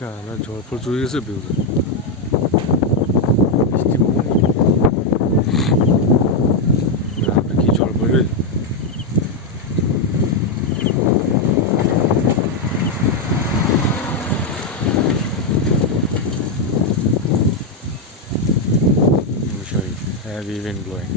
না ঝড় ফড় চলে গেছে বিউরে বৃষ্টি বহু আপনি কি ঝড় পড়বে বিষয় heavy wind blowing.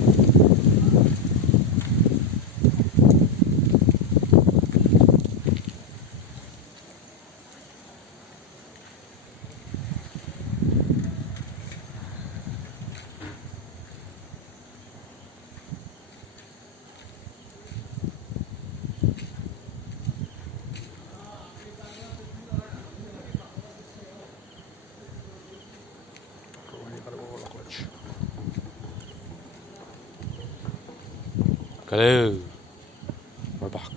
Hello, we're back.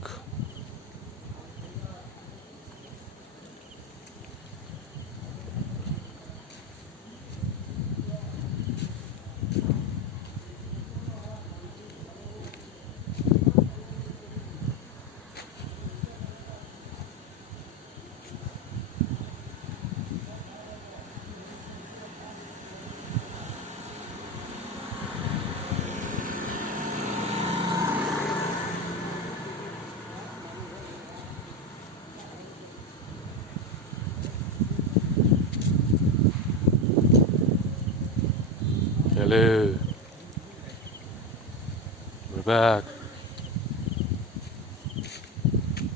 Hello, we're back.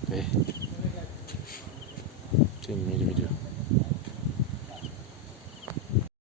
Hey, 10 minutes.